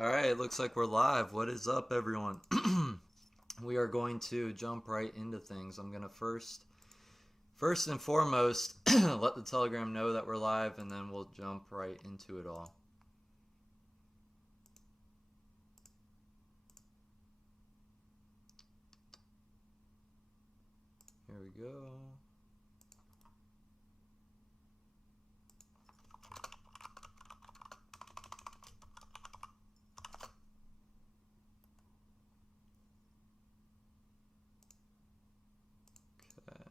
All right, it looks like we're live. What is up, everyone? We are going to jump right into things. I'm going to first and foremost, let the Telegram know that we're live, and then we'll jump right into it all. Here we go. Okay.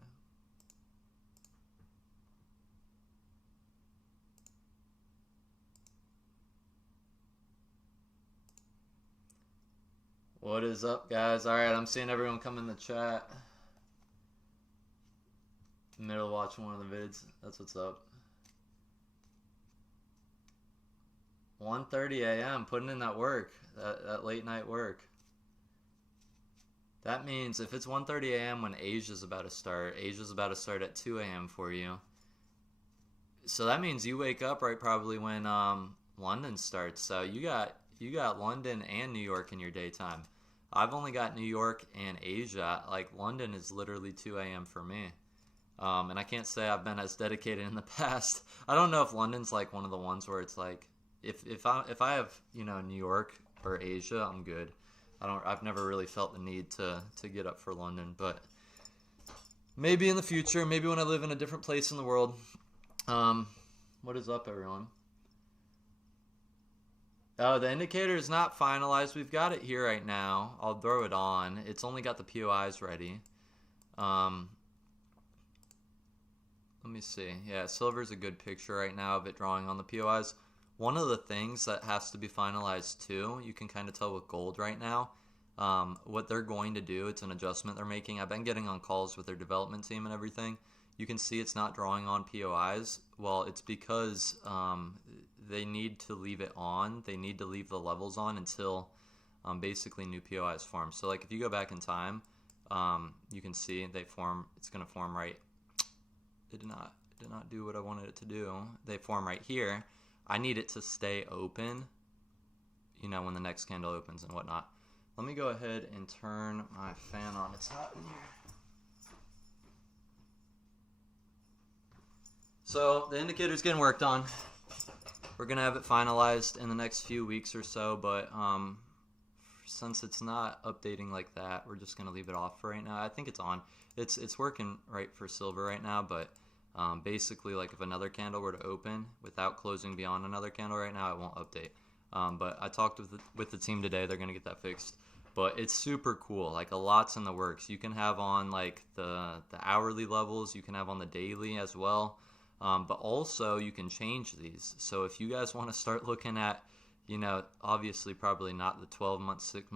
What is up, guys? All right, I'm seeing everyone come in the chat. Middle of watching one of the vids. That's what's up. 1:30 a.m. Putting in that work, that late night work. That means if it's 1:30 a.m. when Asia's about to start, Asia's about to start at 2 a.m. for you. So that means you wake up right probably when London starts. So you got London and New York in your daytime. I've only got New York and Asia. Like London is literally 2 a.m. for me. And I can't say I've been as dedicated in the past. I don't know if London's like one of the ones where it's like if I have New York or Asia, I'm good. I've never really felt the need to get up for London, but maybe in the future, maybe when I live in a different place in the world. Um, what is up, everyone? Oh, the indicator is not finalized. We've got it here right now. I'll throw it on. It's only got the POIs ready. Um, Let me see. Yeah, silver's a good picture right now of it drawing on the POIs. One of the things that has to be finalized too, you can kind of tell with gold right now, what they're going to do, it's an adjustment they're making. I've been getting on calls with their development team and everything. You can see it's not drawing on POIs. Well, it's because they need to leave it on. They need to leave the levels on until basically new POIs form. So like if you go back in time, you can see they form. It's going to form right. It did not do what I wanted it to do. They form right here. I need it to stay open, when the next candle opens and whatnot. Let me go ahead and turn my fan on. It's hot in here. So the indicator's getting worked on. We're gonna have it finalized in the next few weeks or so, but since it's not updating like that, we're just gonna leave it off for right now. I think it's on. It's working right for silver right now, but basically, like if another candle were to open without closing beyond another candle right now, it won't update. But I talked with the team today. They're gonna get that fixed. But it's super cool. Like a lot's in the works. You can have on like the hourly levels. You can have on the daily as well. But also you can change these. So if you guys want to start looking at, obviously probably not the 12 month, 6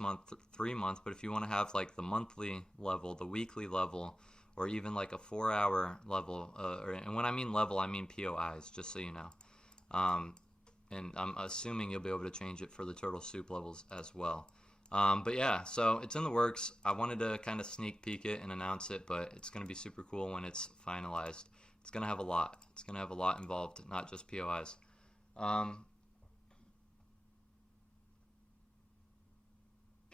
month, 3 month, but if you want to have like the monthly level, the weekly level, or even like a 4 hour level, and when I mean level, I mean POIs, just so you know. And I'm assuming you'll be able to change it for the turtle soup levels as well. But yeah, so it's in the works. I wanted to kind of sneak peek it and announce it, but it's going to be super cool when it's finalized. It's going to have a lot. It's going to have a lot involved, not just POIs.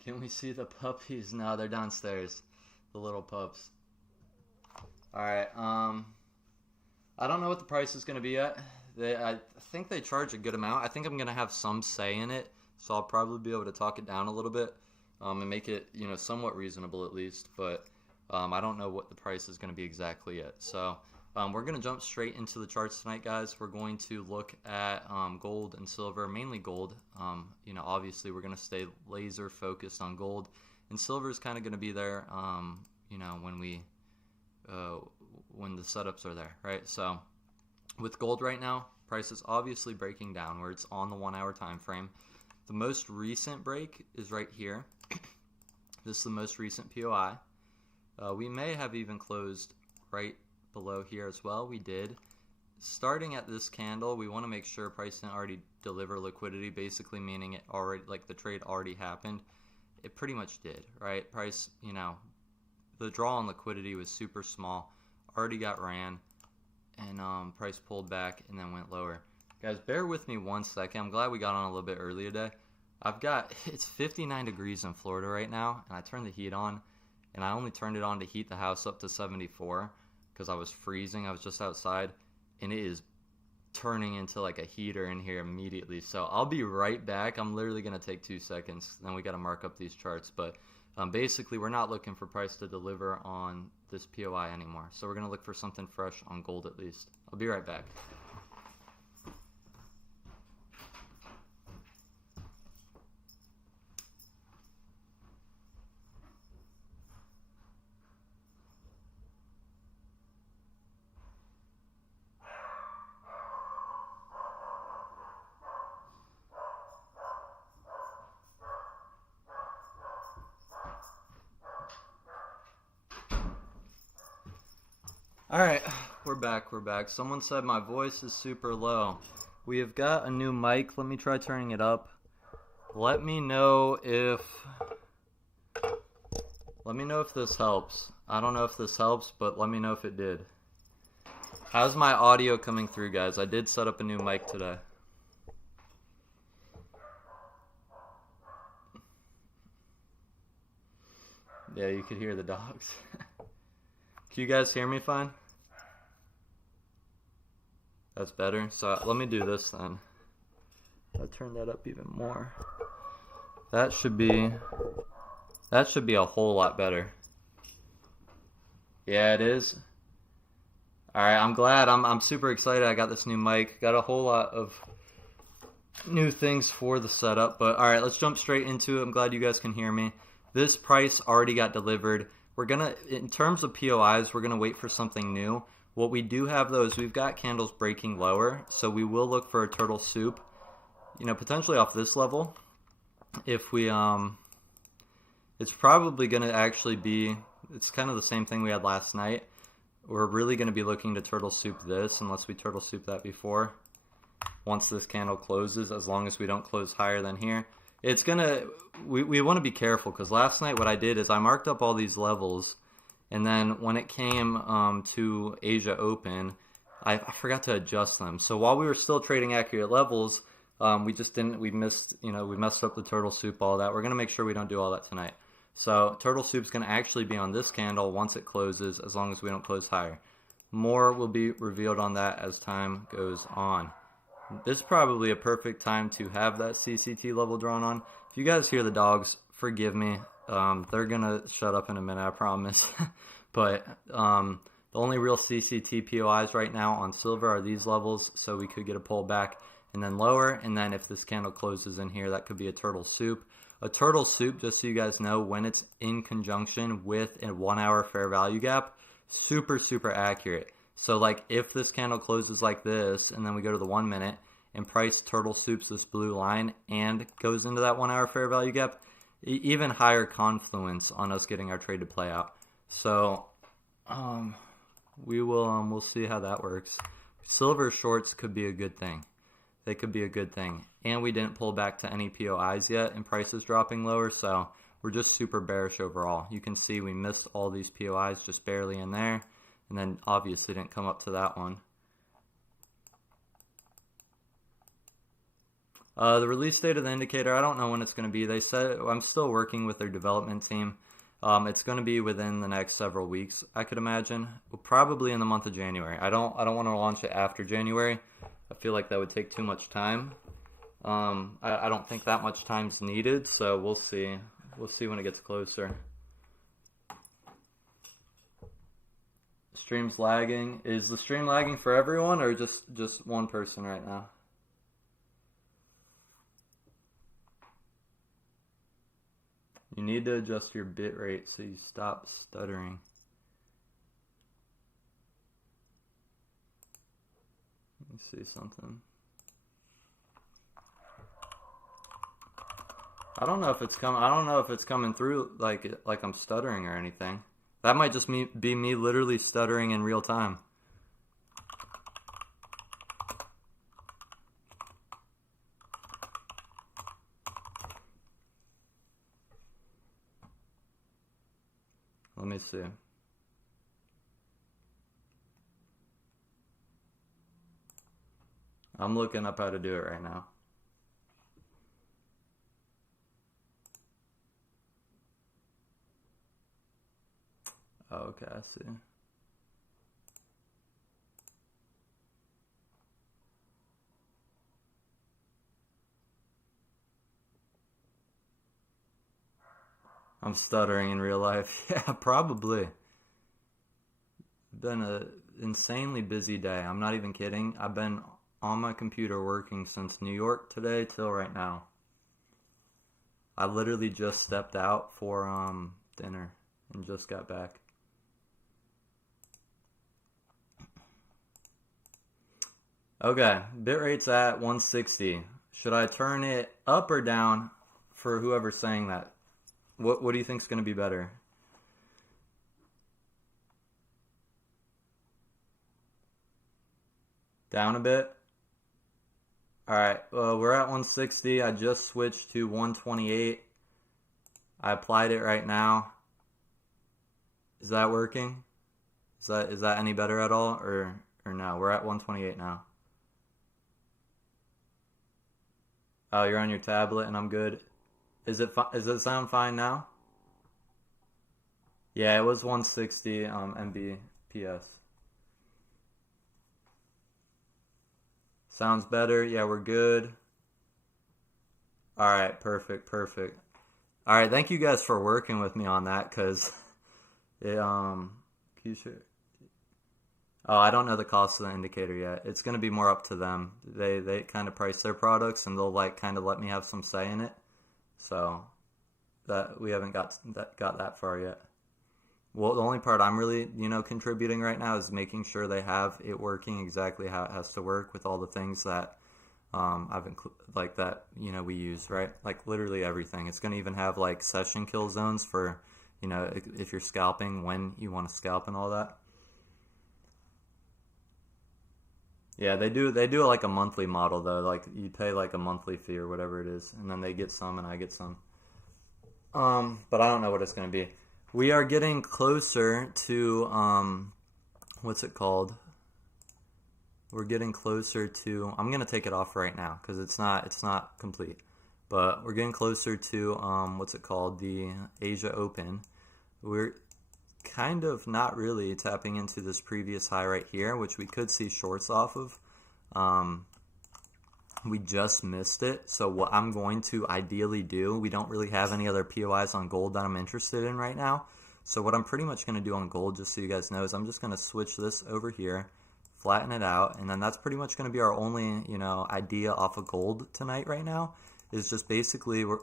Can we see the puppies? No, they're downstairs. The little pups. All right. I don't know what the price is going to be yet. I think they charge a good amount. I think I'm going to have some say in it, so I'll probably be able to talk it down a little bit, and make it, somewhat reasonable at least. But I don't know what the price is going to be exactly yet. So we're going to jump straight into the charts tonight, guys. We're going to look at gold and silver, mainly gold. Obviously we're going to stay laser focused on gold, and silver is kind of going to be there, when the setups are there, right? So with gold right now, price is obviously breaking downwards on the 1 hour time frame. The most recent break is right here. This is the most recent POI. We may have even closed right below here as well. We did. Starting at this candle, we want to make sure price didn't already deliver liquidity, basically meaning it already, like the trade already happened. It pretty much did, right? Price, the draw on liquidity was super small, already got ran, and price pulled back and then went lower. Guys, bear with me 1 second. I'm glad we got on a little bit early today. It's 59 degrees in Florida right now, and I turned the heat on, and I only turned it on to heat the house up to 74 because I was freezing. I was just outside, and it is turning into like a heater in here immediately. So I'll be right back. I'm literally going to take 2 seconds. Then we got to mark up these charts. But basically, we're not looking for price to deliver on this POI anymore. So we're going to look for something fresh on gold at least. I'll be right back. Alright, we're back. Someone said my voice is super low. We have got a new mic. Let me try turning it up. Let me know if this helps. I don't know if this helps, but let me know if it did. How's my audio coming through, guys? I did set up a new mic today. Yeah, you could hear the dogs. Can you guys hear me fine? That's better. So let me do this then. I'll turn that up even more. That should be a whole lot better. Yeah, it is. Alright, I'm glad. I'm super excited. I got this new mic. Got a whole lot of new things for the setup. But alright, let's jump straight into it. I'm glad you guys can hear me. This price already got delivered. In terms of POIs, we're gonna wait for something new. What we do have though is we've got candles breaking lower, so we will look for a turtle soup, potentially off this level. If we, it's probably gonna actually be, it's kind of the same thing we had last night. We're really gonna be looking to turtle soup this, unless we turtle soup that before. Once this candle closes, as long as we don't close higher than here. It's gonna, we want to be careful because last night what I did is I marked up all these levels, and then when it came to Asia Open, I forgot to adjust them. So while we were still trading accurate levels, we messed up the turtle soup, all that. We're gonna make sure we don't do all that tonight. So turtle soup's gonna actually be on this candle once it closes, as long as we don't close higher. More will be revealed on that as time goes on. This is probably a perfect time to have that CCT level drawn on. If you guys hear the dogs, forgive me. They're gonna shut up in a minute, I promise. But the only real CCT POIs right now on silver are these levels, so we could get a pullback and then lower. And then if this candle closes in here, that could be a turtle soup. A turtle soup, just so you guys know, when it's in conjunction with a 1 hour fair value gap, super, super accurate. So like if this candle closes like this, and then we go to the 1 minute, and price turtle soups this blue line and goes into that 1 hour fair value gap, even higher confluence on us getting our trade to play out. So we'll see how that works. Silver shorts could be a good thing. They could be a good thing. And we didn't pull back to any POIs yet, and prices dropping lower, so we're just super bearish overall. You can see we missed all these POIs just barely in there, and then obviously didn't come up to that one. The release date of the indicator, I don't know when it's going to be. They said, I'm still working with their development team. It's going to be within the next several weeks, I could imagine. Probably in the month of January. I don't want to launch it after January. I feel like that would take too much time. I don't think that much time's needed, so we'll see. We'll see when it gets closer. Stream's lagging. Is the stream lagging for everyone or just one person right now? You need to adjust your bit rate so you stop stuttering. Let me see something. I don't know if it's coming through like I'm stuttering or anything. That might just be me literally stuttering in real time. Let me see. I'm looking up how to do it right now. Oh, okay, I see. I'm stuttering in real life. Yeah, probably. Been a insanely busy day. I'm not even kidding. I've been on my computer working since New York today till right now. I literally just stepped out for dinner and just got back. Okay, bitrate's at 160. Should I turn it up or down for whoever's saying that? What do you think's going to be better? Down a bit? Alright, we're at 160. I just switched to 128. I applied it right now. Is that working? Is that any better at all or no? We're at 128 now. Oh, you're on your tablet and I'm good. Is it sound fine now? Yeah, it was 160 Mbps. Sounds better. Yeah, we're good. All right, perfect, perfect. All right, thank you guys for working with me on that because it can you share- oh, I don't know the cost of the indicator yet. It's gonna be more up to them. They kind of price their products and they'll like kind of let me have some say in it. So that we haven't got that far yet. Well, the only part I'm really, contributing right now is making sure they have it working exactly how it has to work with all the things that like that, we use, right? Like literally everything. It's going to even have like session kill zones for, if you're scalping, when you want to scalp and all that. Yeah, they do like a monthly model though. Like you pay like a monthly fee or whatever it is, and then they get some and I get some. But I don't know what it's going to be. We are getting closer to what's it called? We're getting closer to. I'm gonna take it off right now because it's not complete. But we're getting closer to what's it called? The Asia Open. We're kind of not really tapping into this previous high right here, which we could see shorts off of. Um, we just missed it. So what I'm going to ideally do, we don't really have any other POIs on gold that I'm interested in right now. So what I'm pretty much going to do on gold, just so you guys know, is I'm just going to switch this over here, flatten it out, and then that's pretty much going to be our only, idea off of gold tonight right now, is just basically, we're,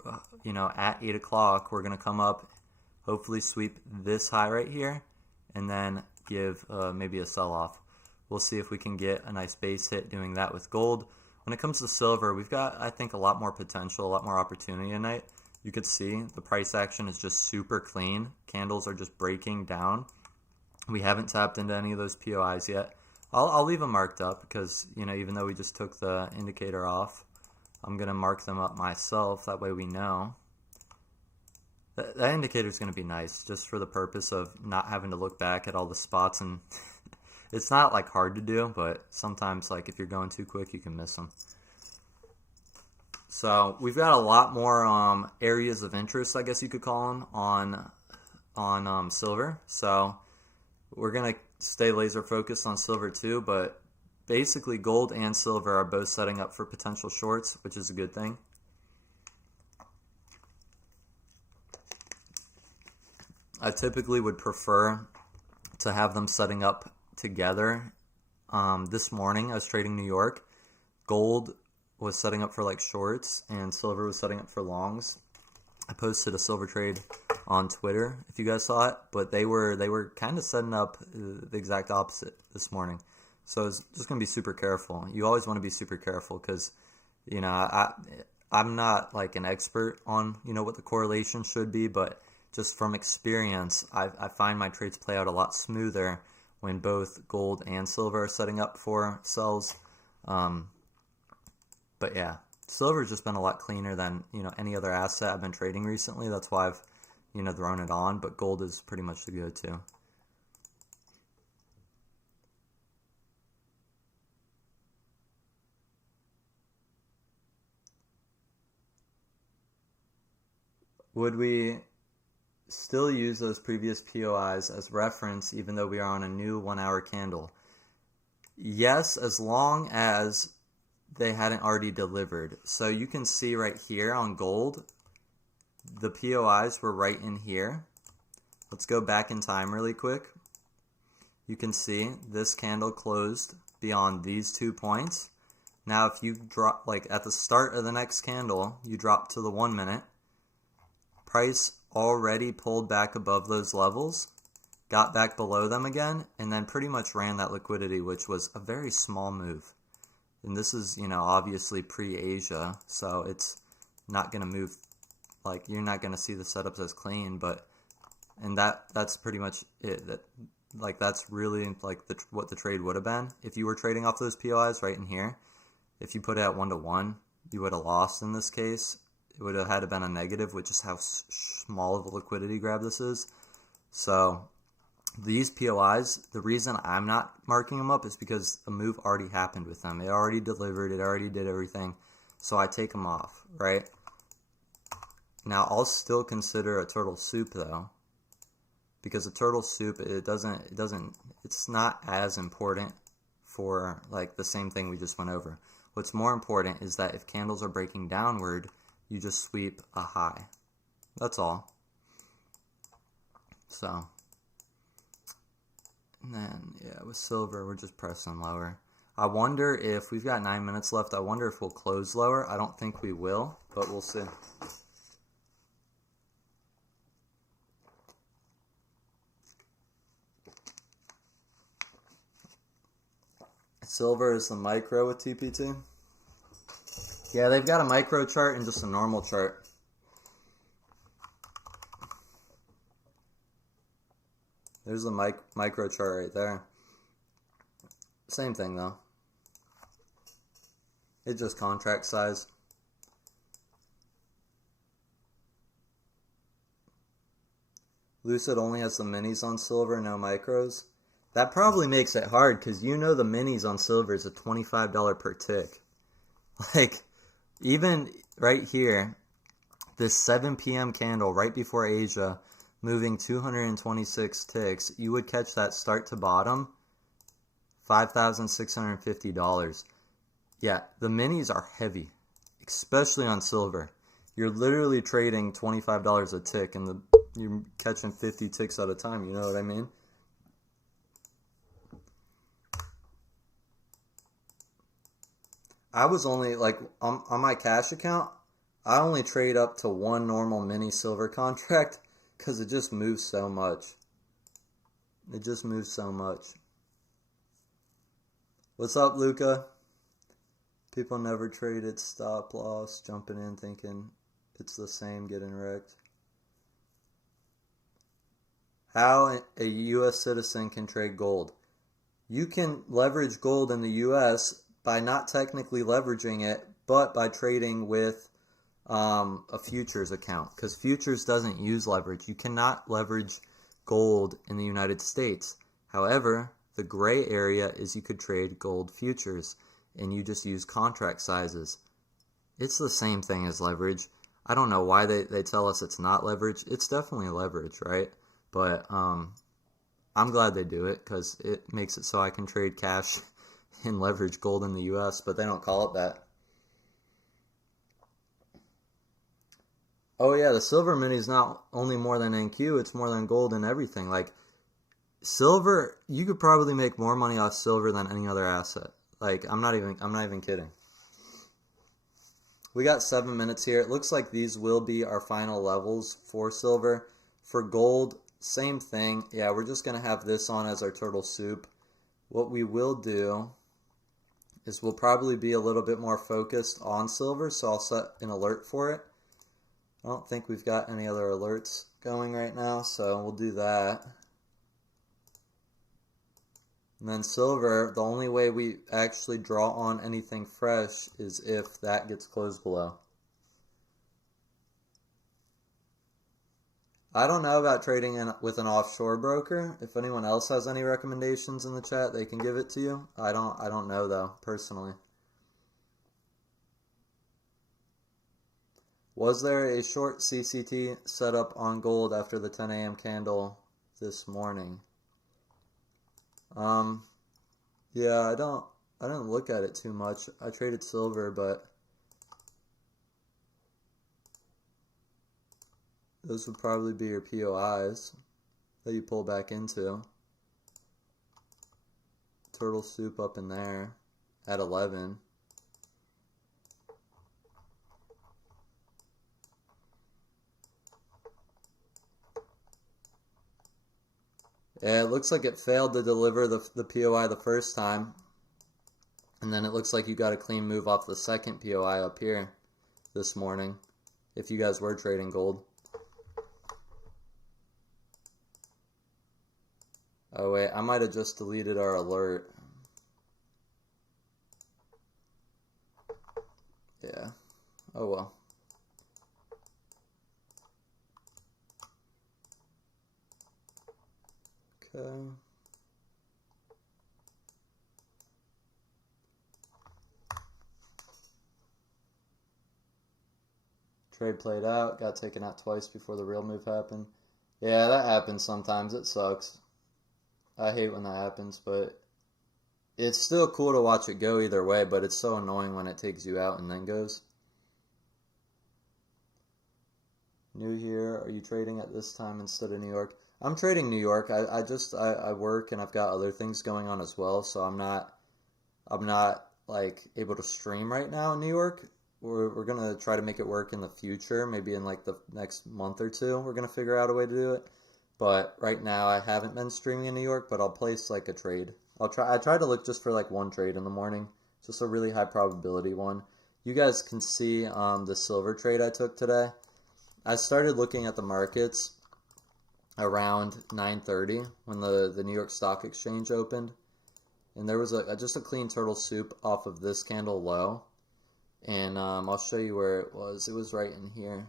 at 8 o'clock, we're going to come up, hopefully sweep this high right here, and then give maybe a sell-off. We'll see if we can get a nice base hit doing that with gold. When it comes to silver, we've got, I think, a lot more potential, a lot more opportunity tonight. You could see the price action is just super clean. Candles are just breaking down. We haven't tapped into any of those POIs yet. I'll leave them marked up because, even though we just took the indicator off, I'm going to mark them up myself. That way we know. That indicator is going to be nice just for the purpose of not having to look back at all the spots. And it's not like hard to do, but sometimes like if you're going too quick, you can miss them. So we've got a lot more areas of interest, I guess you could call them, on silver. So we're going to stay laser focused on silver too, but basically gold and silver are both setting up for potential shorts, which is a good thing. I typically would prefer to have them setting up together. This morning I was trading New York. Gold was setting up for like shorts and silver was setting up for longs. I posted a silver trade on Twitter if you guys saw it, but they were kind of setting up the exact opposite this morning. So it's just going to be super careful. You always want to be super careful because, I'm not like an expert on, what the correlation should be, but just from experience, I find my trades play out a lot smoother when both gold and silver are setting up for sells. But yeah, silver's just been a lot cleaner than, any other asset I've been trading recently. That's why I've, thrown it on, but gold is pretty much the go-to. would we still use those previous POIs as reference even though we are on a new 1 hour candle? Yes, as long as they hadn't already delivered. So you can see right here on gold, the POIs were right in here. Let's go back in time really quick. You can see this candle closed beyond these 2 points. Now if you drop, like at the start of the next candle, you drop to the 1 minute, price already pulled back above those levels, got back below them again, and then pretty much ran that liquidity, which was a very small move. And this is, you know, obviously pre-Asia, so it's not going to move, like you're not going to see the setups as clean, but, and that's pretty much it. Like that's really like what the trade would have been. If you were trading off those POIs right in here, if you put it at 1-to-1, you would have lost in this case. It would have had to been a negative, which is how small of a liquidity grab this is. So these POIs, the reason I'm not marking them up is because a move already happened with them. It already delivered. It already did everything. So I take them off, right? Now I'll still consider a turtle soup though, because a turtle soup, it's not as important for like the same thing we just went over. What's more important is that if candles are breaking downward, you just sweep a high. That's all. So, and then, yeah, with silver, we're just pressing lower. I wonder if, we've got 9 minutes left, I wonder if we'll close lower. I don't think we will, but we'll see. Silver is the micro with TPT. Yeah, they've got a micro chart and just a normal chart. There's the micro chart right there. Same thing though. It's just contract size. Lucid only has the minis on silver, no micros. That probably makes it hard because you know the minis on silver is a $25 per tick. Like, even right here, this 7 p.m. candle right before Asia, moving 226 ticks, you would catch that start to bottom, $5,650. Yeah, the minis are heavy, especially on silver. You're literally trading $25 a tick, and you're catching 50 ticks at a time, you know what I mean? I was only, like, on my cash account, I only trade up to one normal mini silver contract because it just moves so much. It just moves so much. What's up, Luca? People never traded stop loss, jumping in thinking it's the same, getting wrecked. How a U.S. citizen can trade gold. You can leverage gold in the U.S. by not technically leveraging it, but by trading with a futures account, because futures doesn't use leverage. You cannot leverage gold in the United States. However, the gray area is you could trade gold futures, and you just use contract sizes. It's the same thing as leverage. I don't know why they tell us it's not leverage. It's definitely leverage, right? But I'm glad they do it because it makes it so I can trade cash and leverage gold in the U.S., but they don't call it that. Oh yeah, the silver mini is not only more than NQ, it's more than gold and everything. Like, silver, you could probably make more money off silver than any other asset. Like, I'm not even kidding. We got 7 minutes here. It looks like these will be our final levels for silver. For gold, same thing. Yeah, we're just going to have this on as our turtle soup. What we will do is we'll probably be a little bit more focused on silver, so I'll set an alert for it. I don't think we've got any other alerts going right now, so we'll do that. And then silver, the only way we actually draw on anything fresh is if that gets closed below. I don't know about trading with an offshore broker. If anyone else has any recommendations in the chat, they can give it to you. I don't know though, personally. Was there a short CCT set up on gold after the 10 a.m. candle this morning? Yeah, I didn't look at it too much. I traded silver, but those would probably be your POIs that you pull back into. Turtle soup up in there at 11. Yeah, it looks like it failed to deliver the POI the first time. And then it looks like you got a clean move off the second POI up here this morning, if you guys were trading gold. Oh wait, I might have just deleted our alert. Yeah. Oh well. Okay. Trade played out, got taken out twice before the real move happened. Yeah, that happens sometimes. It sucks. I hate when that happens, but it's still cool to watch it go either way, but it's so annoying when it takes you out and then goes. New here, are you trading at this time instead of New York? I'm trading New York. I work and I've got other things going on as well, so I'm not like able to stream right now in New York. We're gonna try to make it work in the future, maybe in like the next month or two. We're gonna figure out a way to do it. But right now I haven't been streaming in New York, but I'll place like a trade. I try to look just for like one trade in the morning, just a really high probability one. You guys can see the silver trade I took today. I started looking at the markets around 9:30 when the New York Stock Exchange opened, and there was just a clean turtle soup off of this candle low, and I'll show you where it was. It was right in here.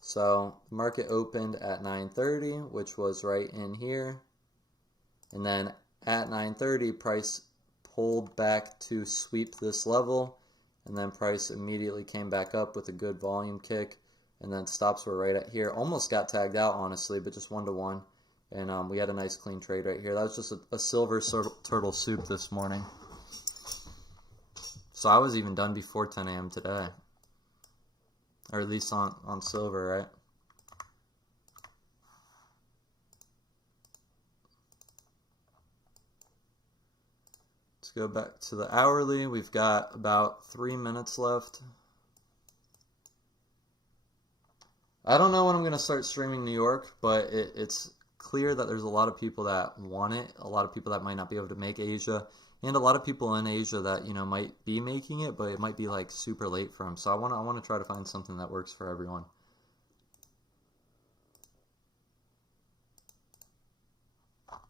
So the market opened at 9:30, which was right in here, and then at 9:30 price pulled back to sweep this level, and then price immediately came back up with a good volume kick, and then stops were right at here. Almost got tagged out, honestly, but just 1-to-1. And we had a nice clean trade right here. That was just a silver turtle soup this morning. So I was even done before 10 a.m. today. Or at least on silver, right? Let's go back to the hourly. We've got about 3 minutes left. I don't know when I'm going to start streaming New York, but it's clear that there's a lot of people that want it, a lot of people that might not be able to make Asia, and a lot of people in Asia that, you know, might be making it, but it might be like super late for them. So I want to try to find something that works for everyone.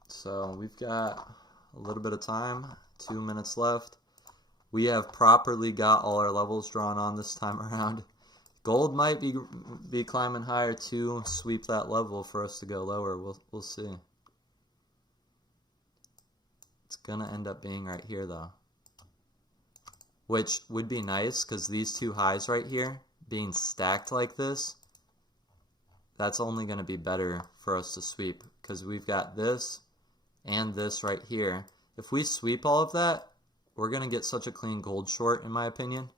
So we've got a little bit of time, 2 minutes left. We have properly got all our levels drawn on this time around. Gold might be climbing higher to sweep that level for us to go lower. We'll see. It's gonna end up being right here though, which would be nice because these two highs right here being stacked like this, that's only gonna be better for us to sweep because we've got this and this right here. If we sweep all of that, we're gonna get such a clean gold short in my opinion.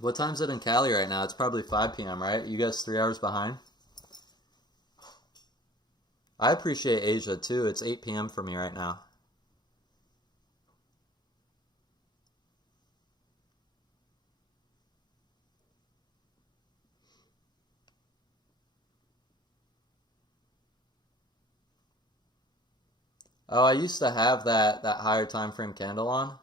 What time is it in Cali right now? It's probably 5 p.m., right? You guys 3 hours behind? I appreciate Asia, too. It's 8 p.m. for me right now. Oh, I used to have that higher time frame candle on.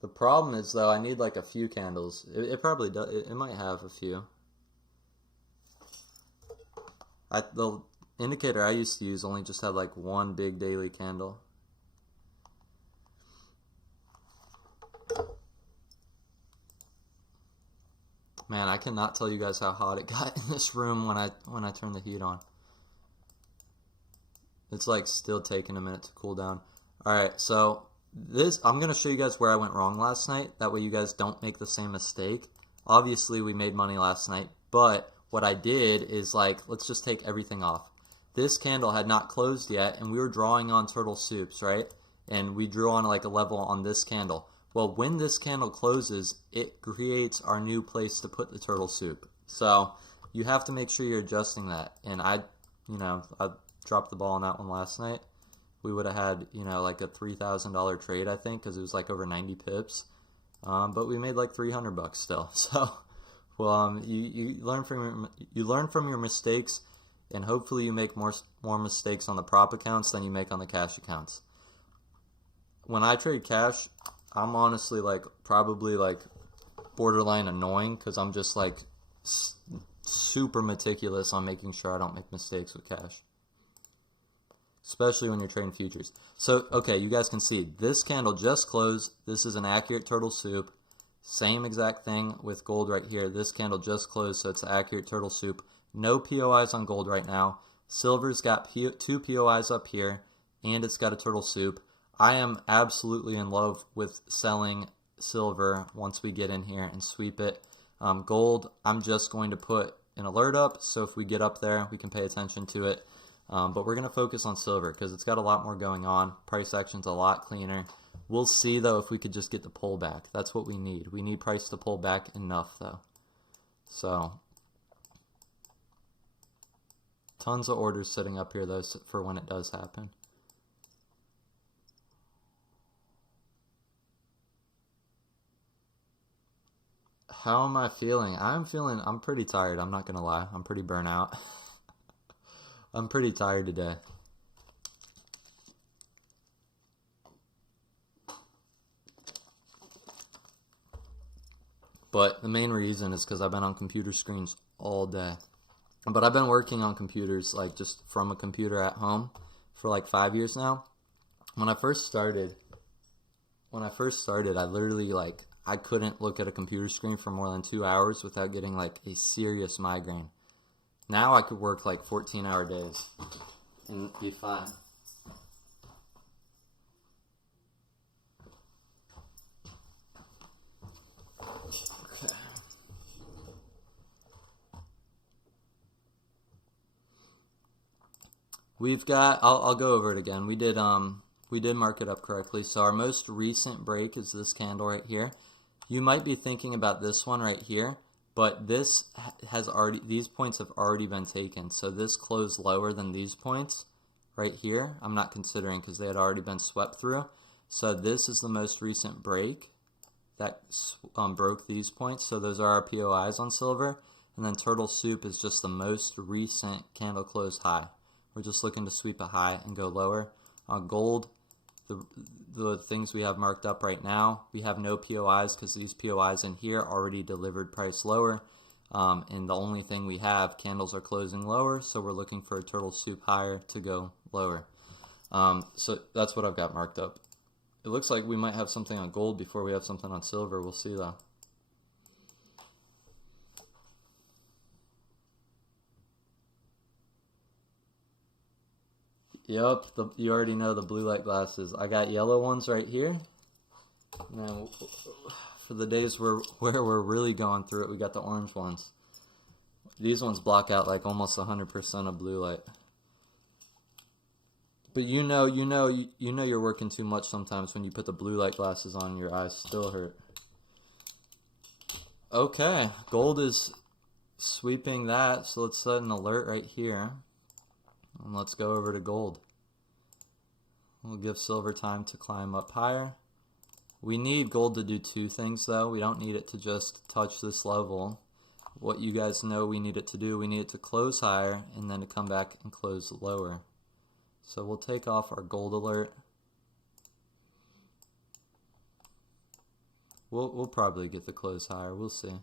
The problem is, though, I need like a few candles. It probably does. It might have a few. The indicator I used to use only just had like one big daily candle. Man, I cannot tell you guys how hot it got in this room when I turned the heat on. It's like still taking a minute to cool down. All right, so this I'm gonna show you guys where I went wrong last night. That way you guys don't make the same mistake. Obviously, we made money last night, but what I did is like, let's just take everything off. This candle had not closed yet, and we were drawing on turtle soups, right? And we drew on like a level on this candle. Well, when this candle closes, it creates our new place to put the turtle soup. So you have to make sure you're adjusting that. And I dropped the ball on that one last night. We would have had, like a $3,000 trade, I think, because it was like over 90 pips. But we made like 300 bucks still. So, well, you learn from your mistakes, and hopefully you make more mistakes on the prop accounts than you make on the cash accounts. When I trade cash, I'm honestly like probably like borderline annoying because I'm just like super meticulous on making sure I don't make mistakes with cash, especially when you're trading futures. So, okay, you guys can see this candle just closed. This is an accurate turtle soup. Same exact thing with gold right here. This candle just closed, so it's an accurate turtle soup. No POIs on gold right now. Silver's got two POIs up here, and it's got a turtle soup. I am absolutely in love with selling silver once we get in here and sweep it. Gold, I'm just going to put an alert up, so if we get up there, we can pay attention to it. But we're going to focus on silver because it's got a lot more going on. Price action's a lot cleaner. We'll see, though, if we could just get the pullback. That's what we need. We need price to pull back enough, though. So, tons of orders sitting up here, though, for when it does happen. How am I feeling? I'm pretty tired. I'm not going to lie. I'm pretty burnt out. I'm pretty tired today. But the main reason is because I've been on computer screens all day. But I've been working on computers, like just from a computer at home for like 5 years now. When I first started, I literally I couldn't look at a computer screen for more than 2 hours without getting like a serious migraine. Now I could work like 14-hour days and be fine. Okay. We've got, I'll go over it again. We did mark it up correctly. So our most recent break is this candle right here. You might be thinking about this one right here, but this these points have already been taken. So this closed lower than these points right here. I'm not considering because they had already been swept through. So this is the most recent break that broke these points. So those are our POIs on silver. And then turtle soup is just the most recent candle close high. We're just looking to sweep a high and go lower. On gold, the things we have marked up right now, we have no POIs because these POIs in here already delivered price lower. And the only thing we have, candles are closing lower, so we're looking for a turtle soup higher to go lower. So that's what I've got marked up. It looks like we might have something on gold before we have something on silver. We'll see though. Yep, you already know the blue light glasses. I got yellow ones right here. Now, for the days where we're really going through it, we got the orange ones. These ones block out like almost 100% of blue light. But you know you're working too much sometimes when you put the blue light glasses on and your eyes still hurt. Okay, gold is sweeping that, so let's set an alert right here. And let's go over to gold. We'll give silver time to climb up higher. We need gold to do two things though. We don't need it to just touch this level. What you guys know we need it to do, we need it to close higher and then to come back and close lower. So we'll take off our gold alert. We'll probably get the close higher. We'll see.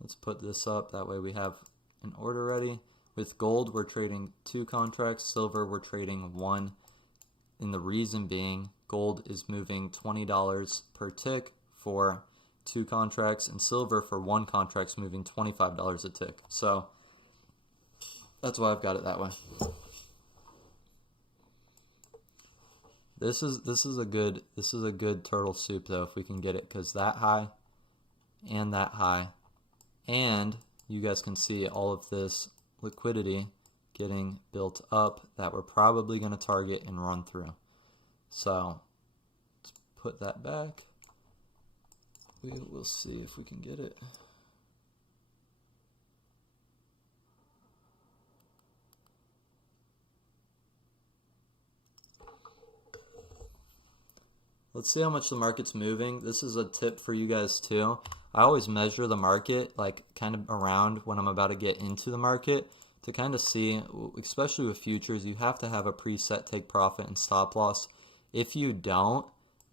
Let's put this up. That way we have an order ready. With gold, we're trading 2 contracts. Silver, we're trading 1. And the reason being, gold is moving $20 per tick for 2 contracts, and silver for 1 contract is moving $25 a tick. So that's why I've got it that way. This is a good turtle soup though if we can get it, because that high and that high, and you guys can see all of this liquidity getting built up that we're probably going to target and run through. So let's put that back. We'll see if we can get it. Let's see how much the market's moving. This is a tip for you guys too. I always measure the market like kind of around when I'm about to get into the market to kind of see, especially with futures, you have to have a preset take profit and stop loss. If you don't,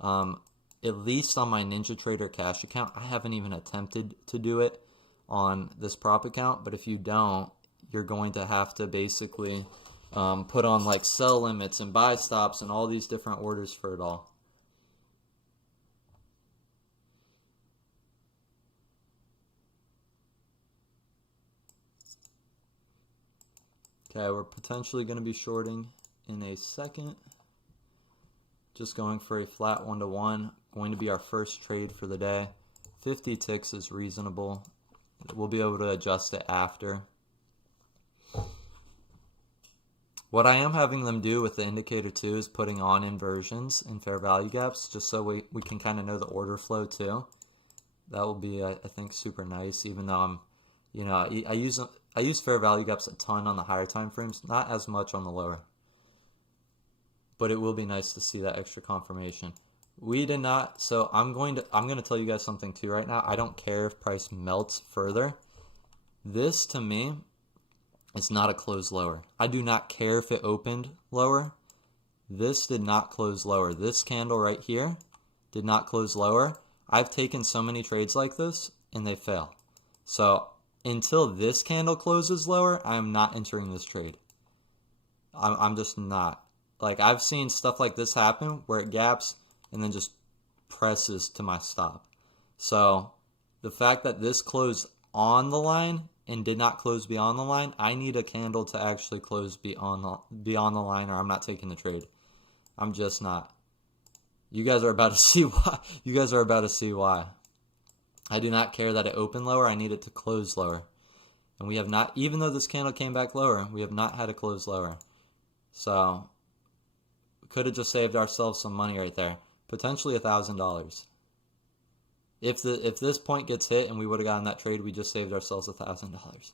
at least on my NinjaTrader cash account, I haven't even attempted to do it on this prop account, but if you don't, you're going to have to basically put on like sell limits and buy stops and all these different orders for it all. Okay, we're potentially going to be shorting in a second. Just going for a flat 1-to-1. Going to be our first trade for the day. 50 ticks is reasonable. We'll be able to adjust it after. What I am having them do with the indicator too is putting on inversions and fair value gaps, just so we can kind of know the order flow too. That will be, I think, super nice, even though I'm, you know, I use fair value gaps a ton on the higher time frames, not as much on the lower. But it will be nice to see that extra confirmation. We did not, so I'm going to tell you guys something too right now. I don't care if price melts further. This to me is not a close lower. I do not care if it opened lower. This did not close lower. This candle right here did not close lower. I've taken so many trades like this and they fail. So until this candle closes lower, I'm not entering this trade. I'm just not. Like, I've seen stuff like this happen where it gaps and then just presses to my stop. So the fact that this closed on the line and did not close beyond the line, I need a candle to actually close beyond the line, or I'm not taking the trade. I'm just not. You guys are about to see why. You guys are about to see why. I do not care that it opened lower. I need it to close lower. And we have not, even though this candle came back lower, we have not had a close lower. So we could have just saved ourselves some money right there. Potentially $1,000. If this point gets hit and we would have gotten that trade, we just saved ourselves $1,000.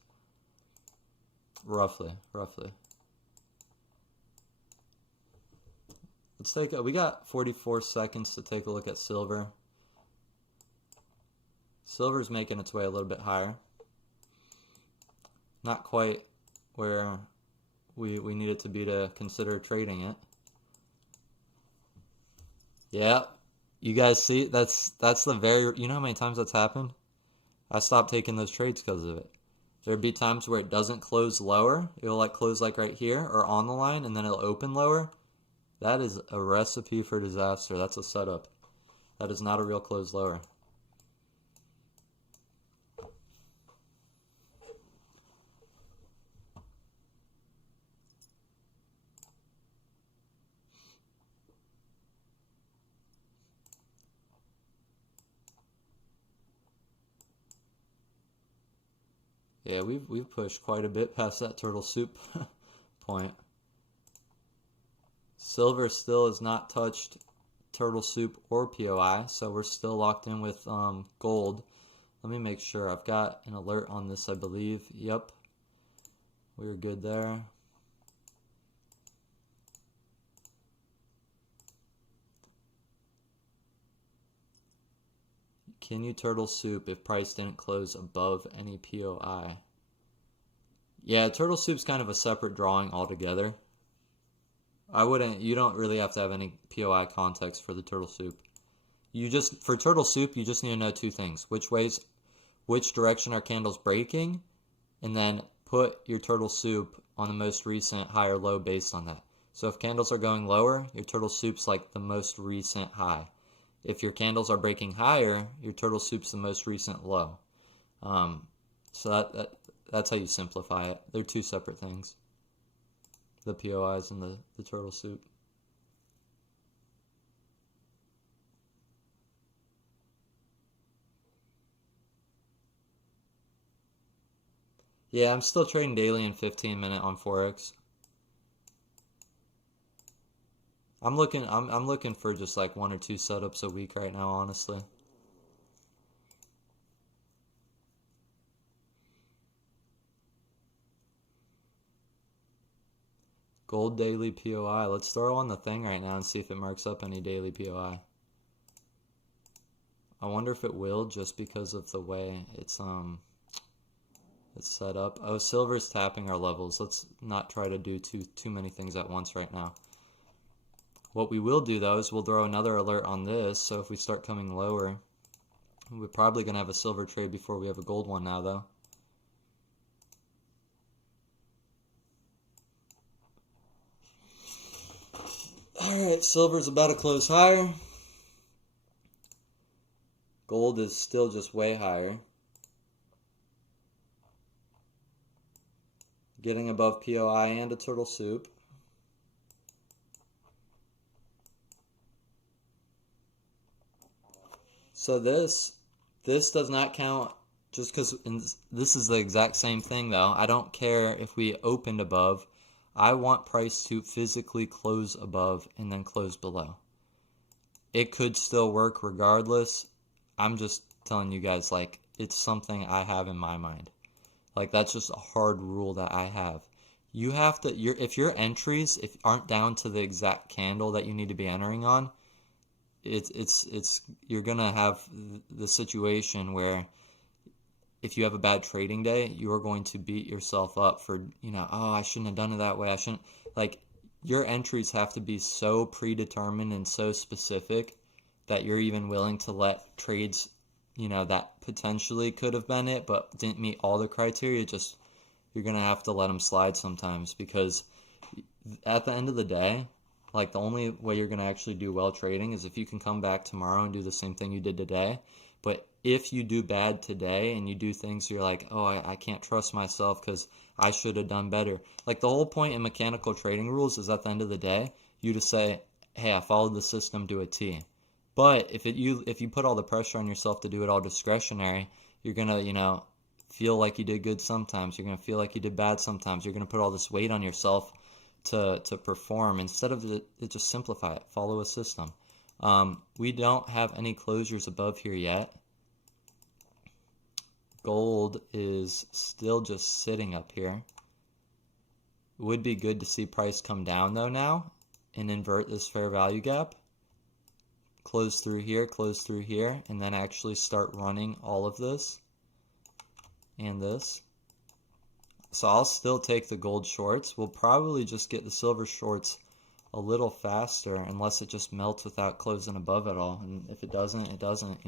Roughly. We got 44 seconds to take a look at silver. Silver's making its way a little bit higher. Not quite where we need it to be to consider trading it. Yeah, you guys see, that's the very, you know how many times that's happened? I stopped taking those trades because of it. There'd be times where it doesn't close lower. It'll like close like right here or on the line, and then it'll open lower. That is a recipe for disaster. That's a setup. That is not a real close lower. Yeah, we've pushed quite a bit past that turtle soup point. Silver still has not touched turtle soup or POI, so we're still locked in with gold. Let me make sure. I've got an alert on this, I believe. Yep, we're good there. Can you turtle soup if price didn't close above any POI? Yeah, turtle soup's kind of a separate drawing altogether. You don't really have to have any POI context for the turtle soup. For turtle soup, you just need to know two things. Which direction are candles breaking, and then put your turtle soup on the most recent high or low based on that. So if candles are going lower, your turtle soup's like the most recent high. If your candles are breaking higher, your turtle soup's the most recent low. So that's how you simplify it. They're two separate things. The POIs and the turtle soup. Yeah, I'm still trading daily and 15-minute on Forex. I'm looking for just like 1 or 2 setups a week right now, honestly. Gold daily POI. Let's throw on the thing right now and see if it marks up any daily POI. I wonder if it will, just because of the way it's set up. Oh, silver's tapping our levels. Let's not try to do too many things at once right now. What we will do though is we'll throw another alert on this, so if we start coming lower, we're probably going to have a silver trade before we have a gold one now though. Alright, silver's about to close higher. Gold is still just way higher. Getting above POI and a turtle soup. So this does not count, just because this is the exact same thing though. I don't care if we opened above. I want price to physically close above and then close below. It could still work regardless. I'm just telling you guys, like, it's something I have in my mind. Like, that's just a hard rule that I have. You have to, if your entries aren't down to the exact candle that you need to be entering on, you're gonna have the situation where if you have a bad trading day, you're going to beat yourself up for, oh, I shouldn't have done it that way. I shouldn't, like, your entries have to be so predetermined and so specific that you're even willing to let trades, that potentially could have been it, but didn't meet all the criteria, you're going to have to let them slide sometimes, because at the end of the day, like, the only way you're going to actually do well trading is if you can come back tomorrow and do the same thing you did today. But if you do bad today and you do things you're like, oh, I can't trust myself because I should have done better. Like, the whole point in mechanical trading rules is at the end of the day, you just say, hey, I followed the system to a T. But if you put all the pressure on yourself to do it all discretionary, you're going to, feel like you did good sometimes. You're going to feel like you did bad sometimes. You're going to put all this weight on yourself to perform, instead of it just simplify it. Follow a system. We don't have any closures above here yet. Gold is still just sitting up here. It would be good to see price come down though now and invert this fair value gap. Close through here, and then actually start running all of this and this. So I'll still take the gold shorts. We'll probably just get the silver shorts a little faster, unless it just melts without closing above at all. And if it doesn't, it doesn't,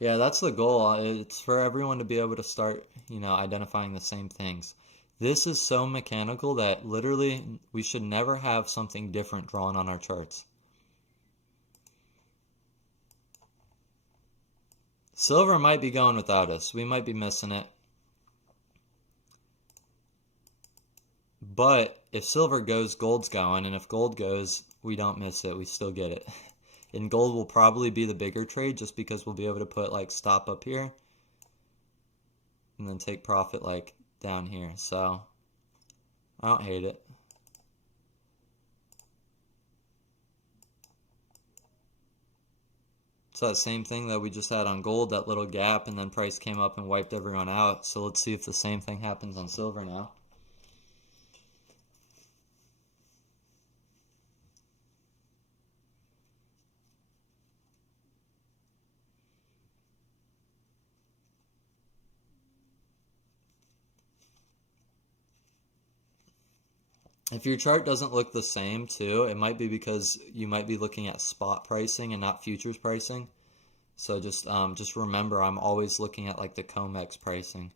Yeah, that's the goal. It's for everyone to be able to start, identifying the same things. This is so mechanical that literally we should never have something different drawn on our charts. Silver might be going without us. We might be missing it. But if silver goes, gold's going. And if gold goes, we don't miss it. We still get it. And gold will probably be the bigger trade, just because we'll be able to put like stop up here and then take profit like down here. So I don't hate it. It's that same thing that we just had on gold, that little gap, and then price came up and wiped everyone out. So let's see if the same thing happens on silver now. If your chart doesn't look the same too, it might be because you might be looking at spot pricing and not futures pricing. So just remember, I'm always looking at like the COMEX pricing.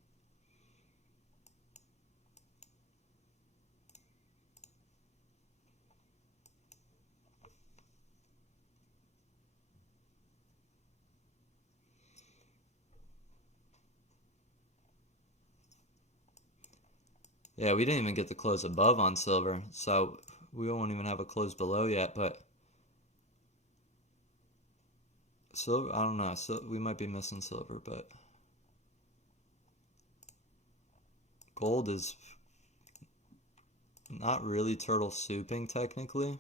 Yeah, we didn't even get to close above on silver, so we won't even have a close below yet, but silver, I don't know, so we might be missing silver, but gold is not really turtle souping technically.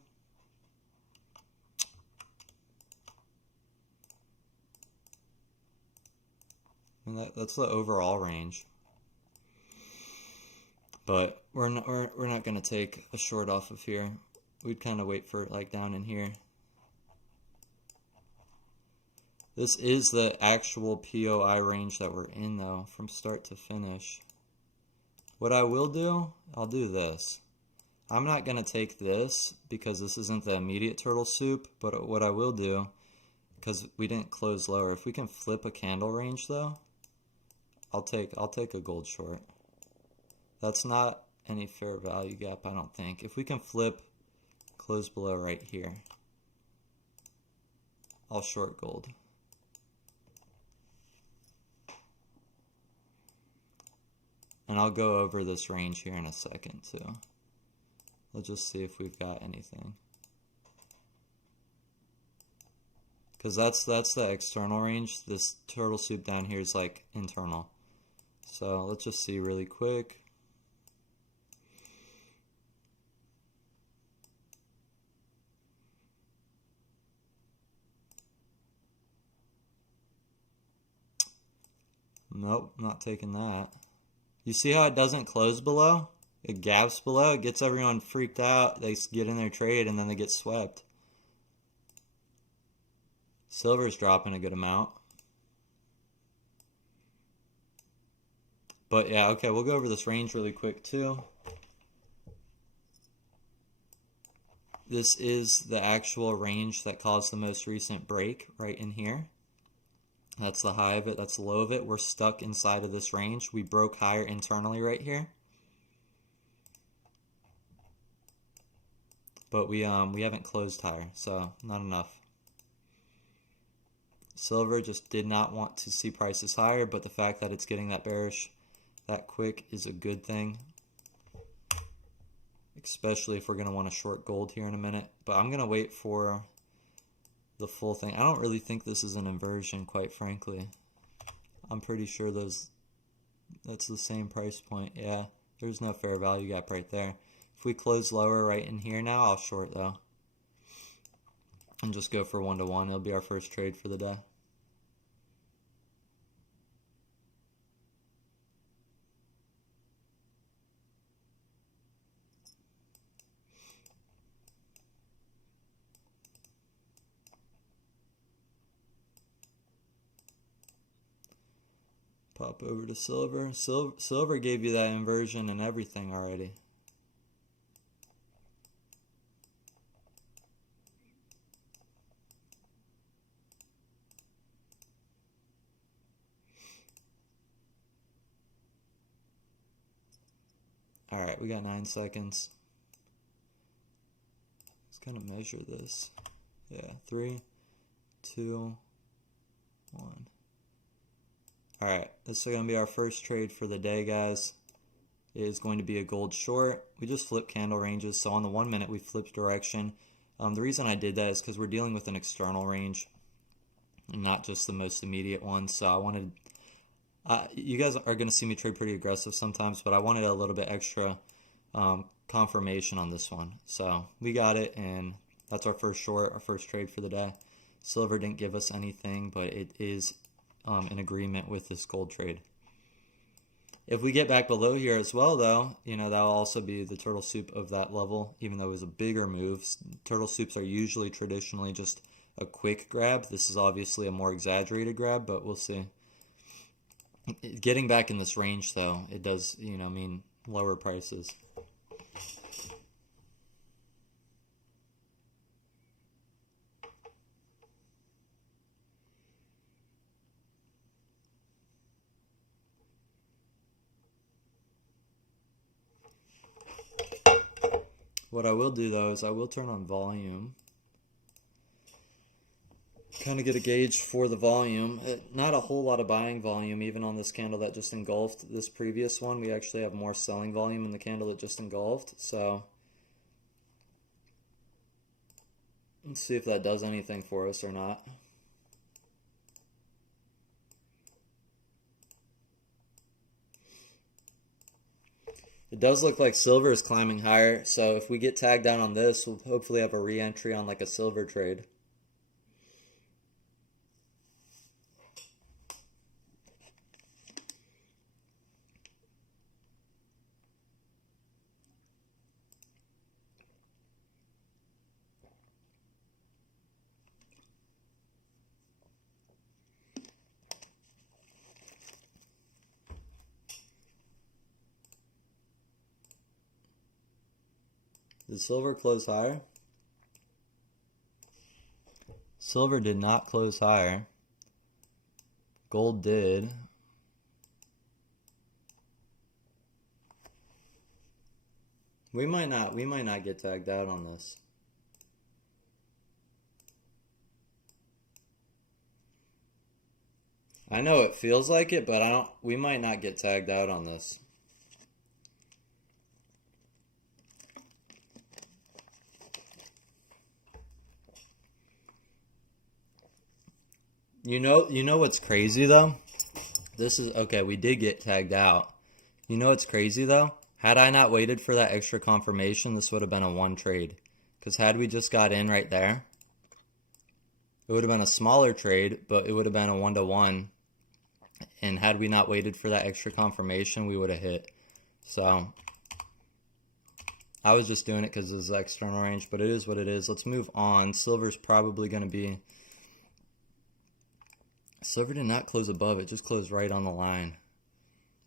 And that's the overall range. But we're not gonna take a short off of here. We'd kind of wait for it like down in here. This is the actual POI range that we're in though, from start to finish. What I will do, I'll do this. I'm not gonna take this because this isn't the immediate turtle soup, but what I will do, because we didn't close lower, if we can flip a candle range though, I'll take a gold short. That's not any fair value gap, I don't think. If we can flip close below right here, I'll short gold. And I'll go over this range here in a second too. Let's just see if we've got anything. Because that's the external range. This turtle soup down here is like internal. So let's just see really quick. Nope, not taking that. You see how it doesn't close below? It gaps below. It gets everyone freaked out. They get in their trade and then they get swept. Silver's dropping a good amount. But yeah, okay, we'll go over this range really quick too. This is the actual range that caused the most recent break right in here. That's the high of it, that's the low of it. We're stuck inside of this range. We broke higher internally right here. But we haven't closed higher, so not enough. Silver just did not want to see prices higher, but the fact that it's getting that bearish that quick is a good thing. Especially if we're going to want to short gold here in a minute. But I'm going to wait for the full thing. I don't really think this is an inversion, quite frankly. I'm pretty sure that's the same price point. Yeah, there's no fair value gap right there. If we close lower right in here now, I'll short though. And just go for 1-to-1. It'll be our first trade for the day. Pop over to silver. Silver gave you that inversion and everything already. Alright, we got 9 seconds. Let's kind of measure this. Yeah, 3, 2, 1. Alright, this is going to be our first trade for the day, guys. It is going to be a gold short. We just flipped candle ranges, so on the 1 minute we flipped direction. The reason I did that is because we're dealing with an external range and not just the most immediate one. So I wanted, you guys are going to see me trade pretty aggressive sometimes, but I wanted a little bit extra confirmation on this one. So we got it, and that's our first short, our first trade for the day. Silver didn't give us anything, but it is in agreement with this gold trade. If we get back below here as well, though, you know, that'll also be the turtle soup of that level, even though it was a bigger move. Turtle soups are usually traditionally just a quick grab. This is obviously a more exaggerated grab, but we'll see. Getting back in this range, though, it does, you know, mean lower prices. What I will do, though, is I will turn on volume. Kind of get a gauge for the volume. Not a whole lot of buying volume, even on this candle that just engulfed this previous one. We actually have more selling volume in the candle that just engulfed. So Let's see if that does anything for us or not. It does look like silver is climbing higher, so if we get tagged out on this, we'll hopefully have a re-entry on like a silver trade. Did silver close higher? Silver did not close higher. Gold did. We might not get tagged out on this. I know it feels like it, but we might not get tagged out on this. You know what's crazy though? This is okay, we did get tagged out. You know what's crazy though? Had I not waited for that extra confirmation, this would have been a one trade. Because had we just got in right there, it would have been a smaller trade, but it would have been a 1-to-1. And had we not waited for that extra confirmation, we would have hit. So I was just doing it because this is external range, but it is what it is. Let's move on. Silver's probably going to be... Silver did not close above, it just closed right on the line.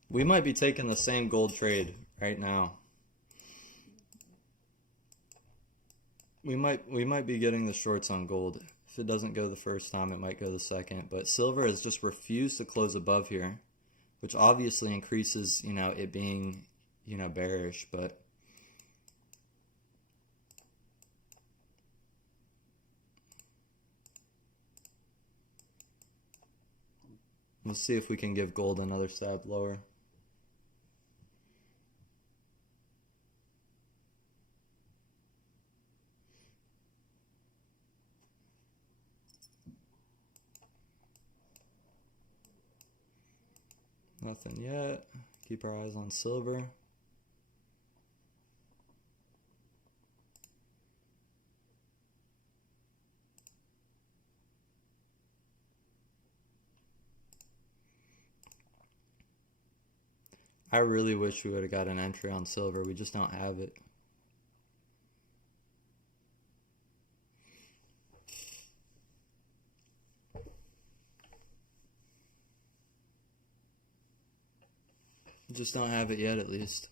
We might be taking the same gold trade right now. We might be getting the shorts on gold. If it doesn't go the first time, it might go the second. But silver has just refused to close above here, which obviously increases, it being, bearish, but let's see if we can give gold another stab lower. Nothing yet. Keep our eyes on silver. I really wish we would have got an entry on silver. We just don't have it. Just don't have it yet, at least.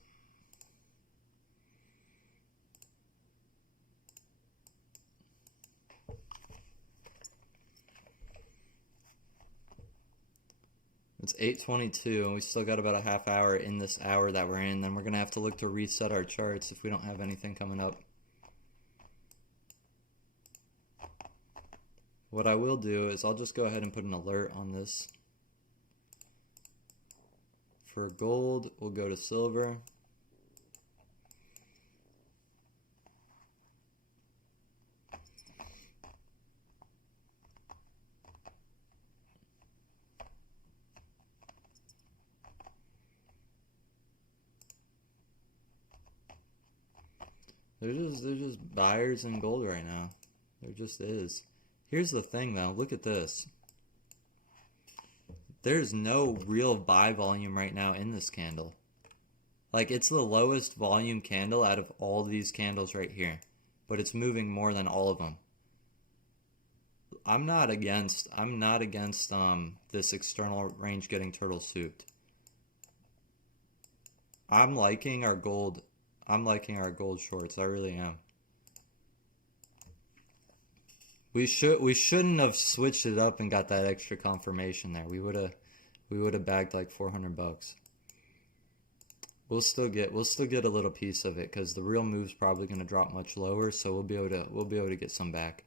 It's 8:22 and we still got about a half hour in this hour that we're in. Then we're going to have to look to reset our charts if we don't have anything coming up. What I will do is I'll just go ahead and put an alert on this. For gold, we'll go to silver. There's just buyers in gold right now. There just is. Here's the thing though, look at this. There's no real buy volume right now in this candle. Like, it's the lowest volume candle out of all these candles right here, but it's moving more than all of them. I'm not against this external range getting turtle soup. I'm liking our gold shorts. I really am. We shouldn't have switched it up and got that extra confirmation there. We would have bagged like $400. We'll still get a little piece of it because the real move's probably going to drop much lower, so we'll be able to get some back.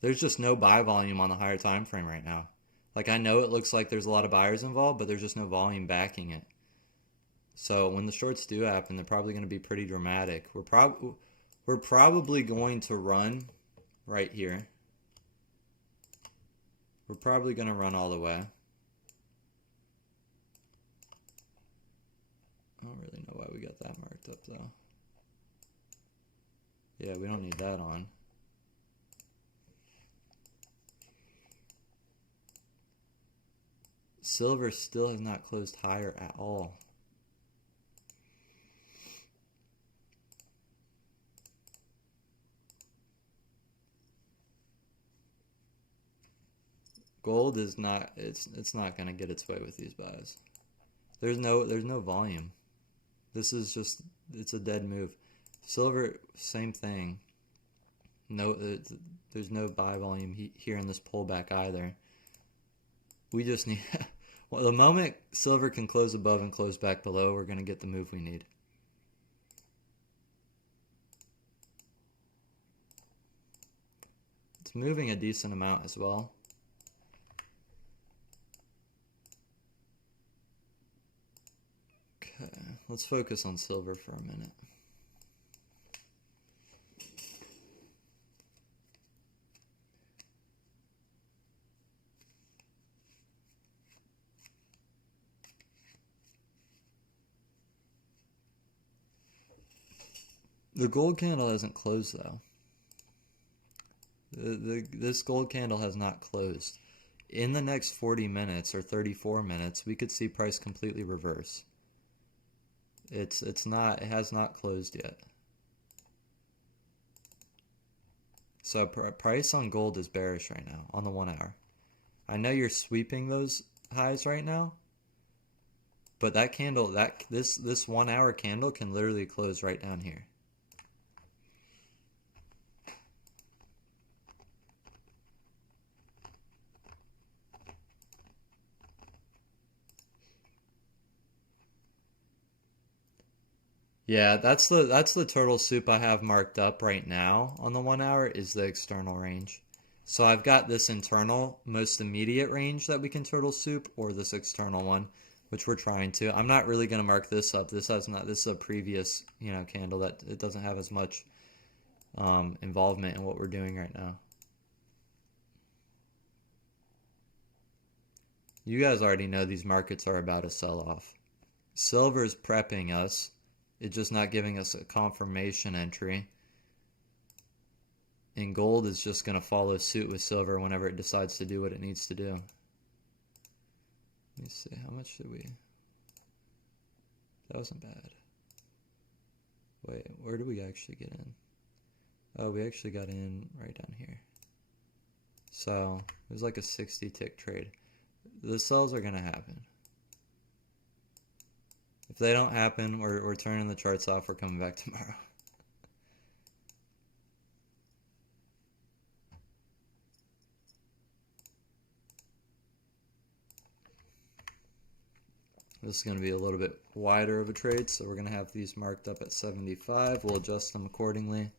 There's just no buy volume on the higher time frame right now. Like, I know it looks like there's a lot of buyers involved, but there's just no volume backing it. So when the shorts do happen, they're probably going to be pretty dramatic. We're probably going to run right here. We're probably going to run all the way. I don't really know why we got that marked up though. Yeah, we don't need that on. Silver still has not closed higher at all. Gold is not, it's not going to get its way with these buys. There's no volume. This is just, it's a dead move. Silver, same thing. No, there's no buy volume here in this pullback either. We just need, well, the moment silver can close above and close back below, we're going to get the move we need. It's moving a decent amount as well. Okay, let's focus on silver for a minute. The gold candle hasn't closed though. This gold candle has not closed. In the next 40 minutes or 34 minutes, we could see price completely reverse. It has not closed yet. So price on gold is bearish right now on the 1 hour. I know you're sweeping those highs right now, but that candle, this 1 hour candle can literally close right down here. Yeah, that's the turtle soup I have marked up right now on the 1 hour is the external range. So I've got this internal most immediate range that we can turtle soup, or this external one, which we're trying to. I'm not really going to mark this up. This is a previous, candle that it doesn't have as much involvement in what we're doing right now. You guys already know these markets are about a sell-off. Silver's prepping us. It's just not giving us a confirmation entry. And gold is just going to follow suit with silver whenever it decides to do what it needs to do. Let me see, how much did we... That wasn't bad. Wait, where did we actually get in? Oh, we actually got in right down here. So, it was like a 60 tick trade. The sells are going to happen. If they don't happen, we're turning the charts off. We're coming back tomorrow. This is going to be a little bit wider of a trade, so we're going to have these marked up at 75. We'll adjust them accordingly.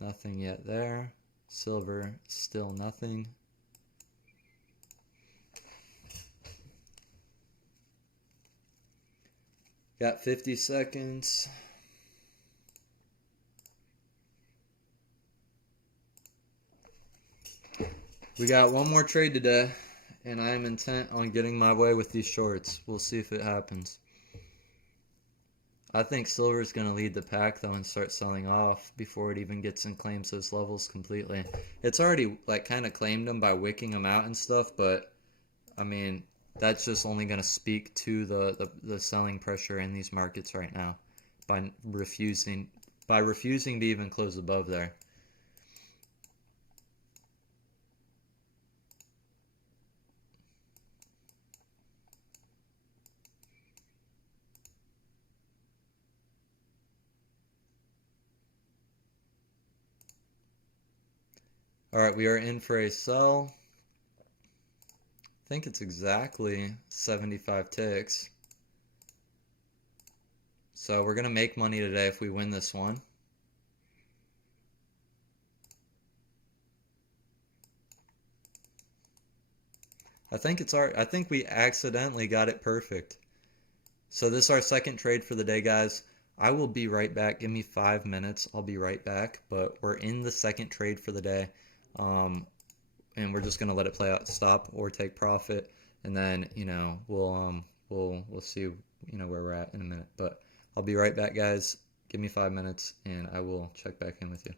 Nothing yet there. Silver, still nothing. Got 50 seconds. We got one more trade today, and I am intent on getting my way with these shorts. We'll see if it happens. I think silver is going to lead the pack, though, and start selling off before it even gets and claims those levels completely. It's already, kind of claimed them by wicking them out and stuff, but, I mean... That's just only going to speak to the selling pressure in these markets right now by refusing to even close above there. All right, we are in for a sell. I think it's exactly 75 ticks. So we're going to make money today if we win this one. I think we accidentally got it perfect. So this is our second trade for the day, guys. I will be right back. Give me 5 minutes. I'll be right back. But we're in the second trade for the day. And we're just gonna let it play out, stop or take profit, and then we'll see where we're at in a minute. But I'll be right back, guys. Give me 5 minutes, and I will check back in with you.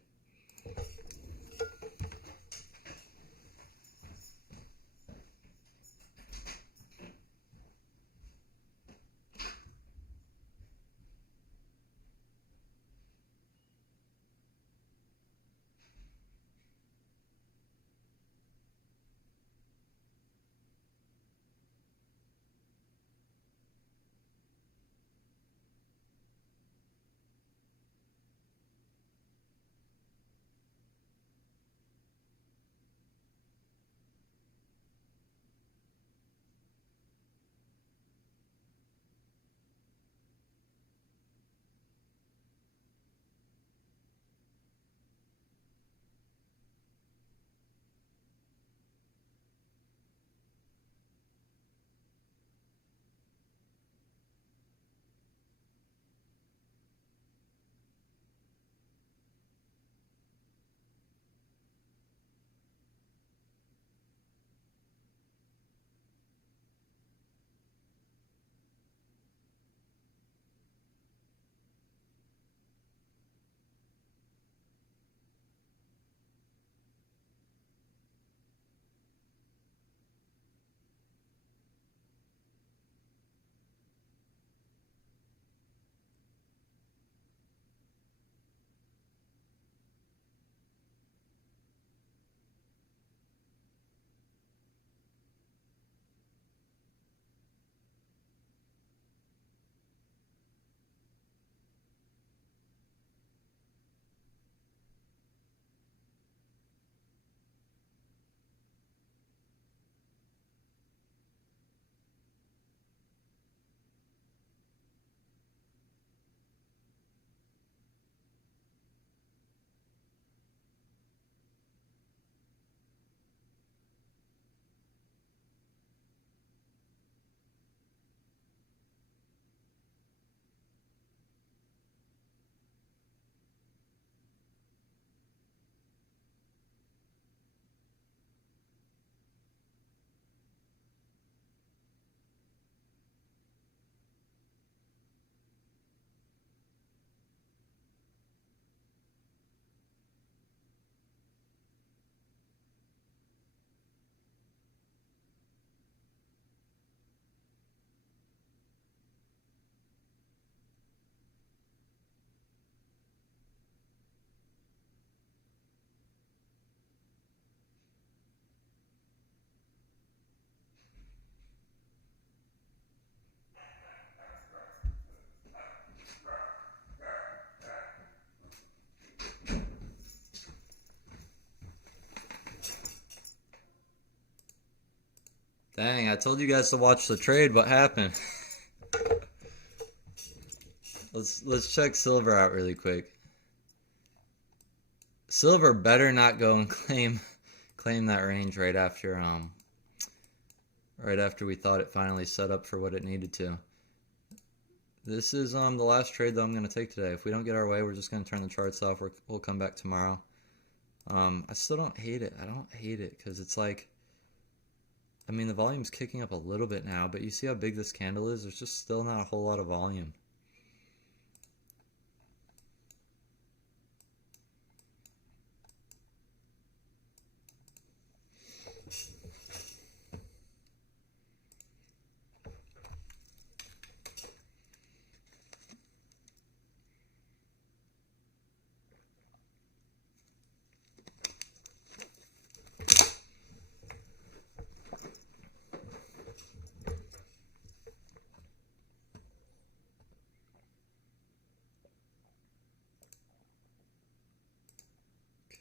Dang, I told you guys to watch the trade. What happened? Let's check silver out really quick. Silver better not go and claim that range right after we thought it finally set up for what it needed to. This is the last trade that I'm gonna take today. If we don't get our way, we're just gonna turn the charts off. We'll come back tomorrow. I still don't hate it. I don't hate it because it's like, I mean, the volume's kicking up a little bit now, but you see how big this candle is? There's just still not a whole lot of volume.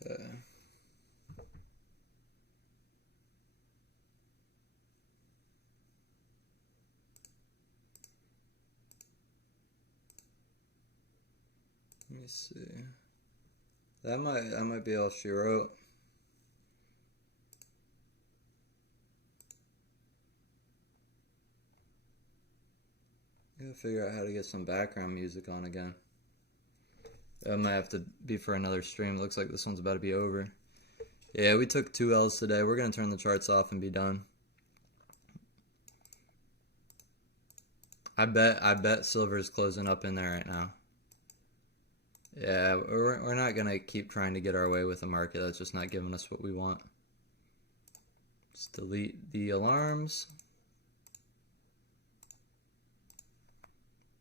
Okay. Let me see. That might be all she wrote. Gotta figure out how to get some background music on again. That might have to be for another stream. Looks like this one's about to be over. Yeah, we took 2 L's today. We're gonna turn the charts off and be done. I bet silver is closing up in there right now. Yeah, we're not gonna keep trying to get our way with the market. That's just not giving us what we want. Just delete the alarms.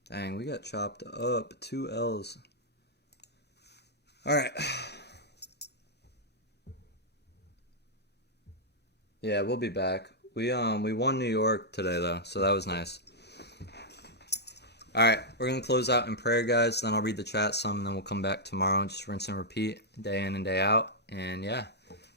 Dang, we got chopped up. 2 L's. Alright. Yeah, we'll be back. We won New York today though, so that was nice. Alright, we're gonna close out in prayer, guys, then I'll read the chat some, and then we'll come back tomorrow and just rinse and repeat day in and day out. And yeah.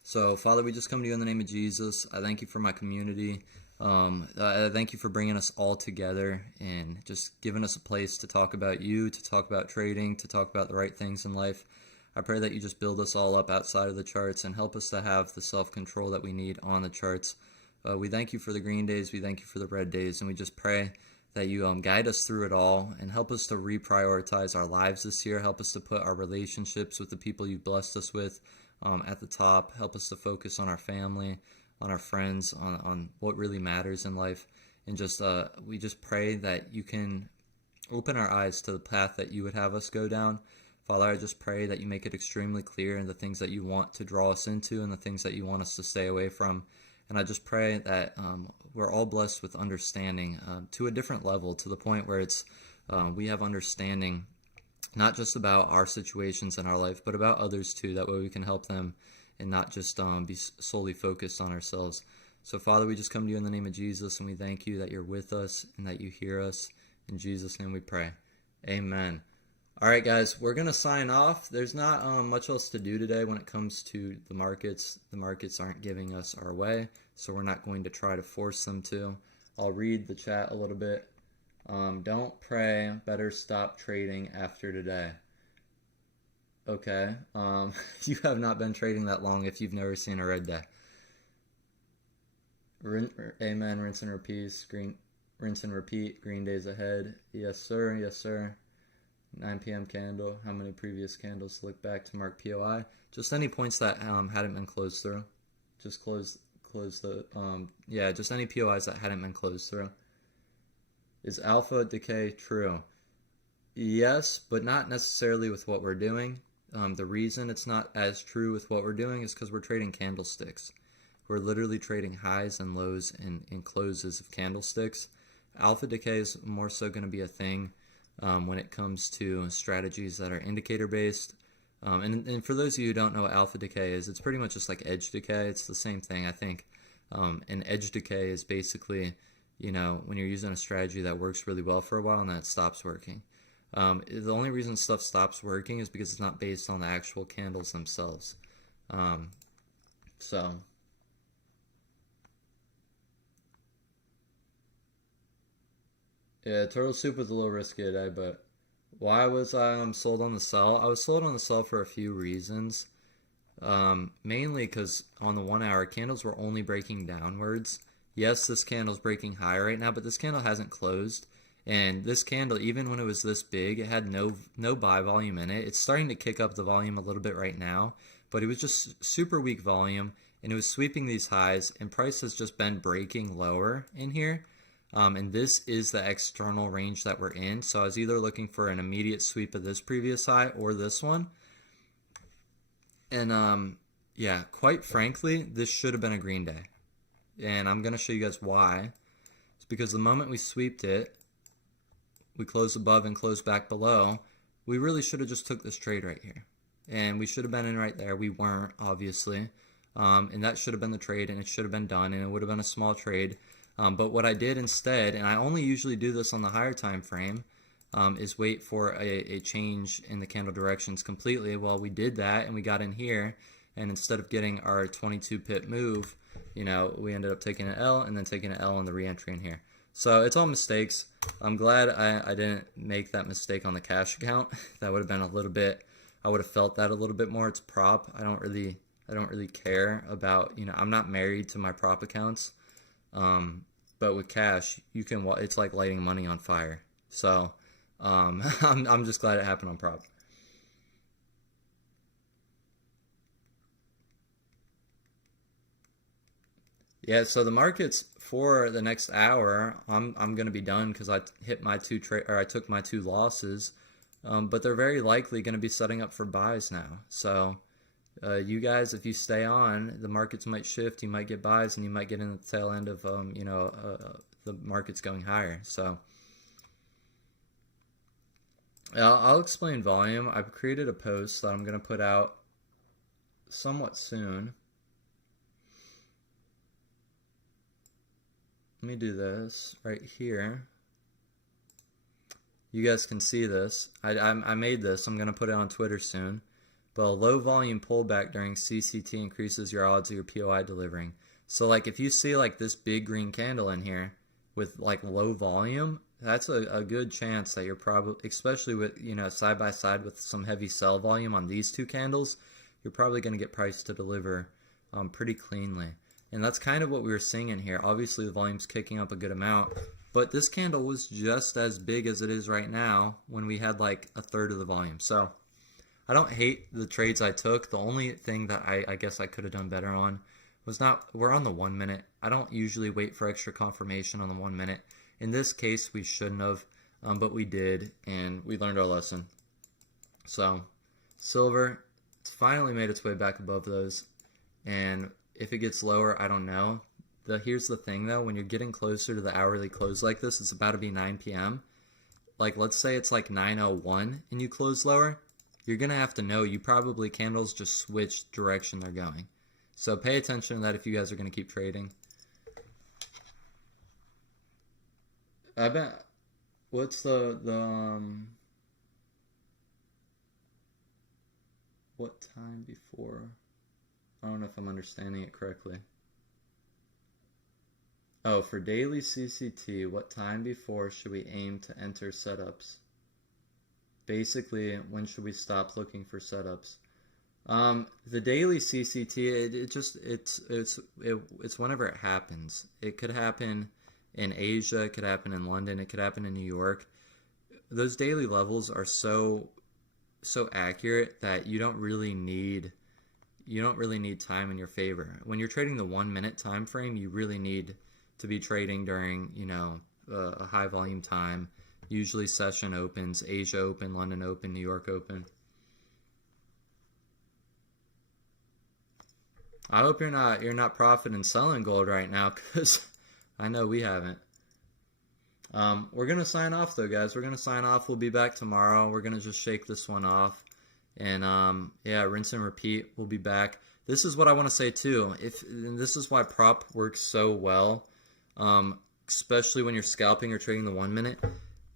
So, Father, we just come to you in the name of Jesus. I thank you for my community. I thank you for bringing us all together and just giving us a place to talk about you, to talk about trading, to talk about the right things in life. I pray that you just build us all up outside of the charts and help us to have the self-control that we need on the charts. We thank you for the green days. We thank you for the red days. And we just pray that you guide us through it all and help us to reprioritize our lives this year. Help us to put our relationships with the people you've blessed us with at the top. Help us to focus on our family, on our friends, on what really matters in life. And just we just pray that you can open our eyes to the path that you would have us go down. Father, I just pray that you make it extremely clear in the things that you want to draw us into and the things that you want us to stay away from. And I just pray that we're all blessed with understanding to a different level, to the point where it's we have understanding not just about our situations in our life, but about others too. That way we can help them and not just be solely focused on ourselves. So, Father, we just come to you in the name of Jesus, and we thank you that you're with us and that you hear us. In Jesus' name we pray. Amen. All right, guys, we're going to sign off. There's not much else to do today when it comes to the markets. The markets aren't giving us our way, so we're not going to try to force them to. I'll read the chat a little bit. Don't pray. Better stop trading after today. Okay. You have not been trading that long if you've never seen a red day. Amen. Rinse and repeat. Rinse and repeat. Green days ahead. Yes, sir. Yes, sir. 9 p.m. candle. How many previous candles to look back to mark POI? Just any points that hadn't been closed through. Just close the just any POIs that hadn't been closed through. Is alpha decay true? Yes, but not necessarily with what we're doing. The reason it's not as true with what we're doing is because we're trading candlesticks. We're literally trading highs and lows and closes of candlesticks. Alpha decay is more so going to be a thing when it comes to strategies that are indicator based. And for those of you who don't know what alpha decay is, it's pretty much just like edge decay. It's the same thing, I think. And edge decay is basically, when you're using a strategy that works really well for a while and then it stops working. The only reason stuff stops working is because it's not based on the actual candles themselves. Yeah, turtle soup was a little risky today, but why was I sold on the sell? I was sold on the sell for a few reasons. Mainly because on the 1 hour, candles were only breaking downwards. Yes, this candle's breaking higher right now, but this candle hasn't closed. And this candle, even when it was this big, it had no buy volume in it. It's starting to kick up the volume a little bit right now, but it was just super weak volume, and it was sweeping these highs, and price has just been breaking lower in here. And this is the external range that we're in. So I was either looking for an immediate sweep of this previous high or this one. And yeah, quite frankly, this should have been a green day. And I'm going to show you guys why. It's because the moment we sweeped it, we closed above and closed back below, we really should have just took this trade right here. And we should have been in right there. We weren't, obviously. And that should have been the trade, and it should have been done, and it would have been a small trade. But what I did instead, and I only usually do this on the higher time frame, is wait for a change in the candle directions completely. Well, we did that, and we got in here, and instead of getting our 22 pip move, we ended up taking an L and then taking an L on the re-entry in here. So it's all mistakes. I'm glad I didn't make that mistake on the cash account. That would have been a little bit, I would have felt that a little bit more. It's prop. I don't really care about, I'm not married to my prop accounts. But with cash, it's like lighting money on fire. So I'm just glad it happened on prop. Yeah, so the markets for the next hour, I'm gonna be done because I hit my I took my two losses, but they're very likely gonna be setting up for buys now. So you guys, if you stay on, the markets might shift. You might get buys, and you might get in the tail end of the markets going higher. So I'll explain volume. I've created a post that I'm gonna put out somewhat soon. Let me do this right here. You guys can see this. I made this. I'm going to put it on Twitter soon. But a low volume pullback during CCT increases your odds of your POI delivering. So like if you see like this big green candle in here with like low volume, that's a good chance that you're probably, especially with, side by side with some heavy sell volume on these two candles, you're probably going to get priced to deliver pretty cleanly. And that's kind of what we were seeing in here. Obviously, the volume's kicking up a good amount, but this candle was just as big as it is right now when we had like a third of the volume. So I don't hate the trades I took. The only thing that I guess I could have done better on was we're on the 1 minute. I don't usually wait for extra confirmation on the 1 minute. In this case, we shouldn't have, but we did, and we learned our lesson. So silver, it's finally made its way back above those, and if it gets lower, I don't know. Here's the thing though, when you're getting closer to the hourly close like this, it's about to be 9 p.m. Like let's say it's like 9:01 and you close lower, you're going to have to know candles just switch direction they're going. So pay attention to that if you guys are going to keep trading. I bet, what's what time before? I don't know if I'm understanding it correctly. Oh, for daily CCT, what time before should we aim to enter setups? Basically, when should we stop looking for setups? The daily CCT, it's whenever it happens. It could happen in Asia, it could happen in London, it could happen in New York. Those daily levels are so accurate that you don't really need time in your favor. When you're trading the 1 minute time frame, you really need to be trading during, a high volume time. Usually session opens, Asia open, London open, New York open. I hope you're not profiting selling gold right now, because I know we haven't. We're gonna sign off though, guys. We're gonna sign off. We'll be back tomorrow. We're gonna just shake this one off. And yeah, rinse and repeat. We'll be back. This is what I want to say too. And this is why prop works so well, especially when you're scalping or trading the 1 minute.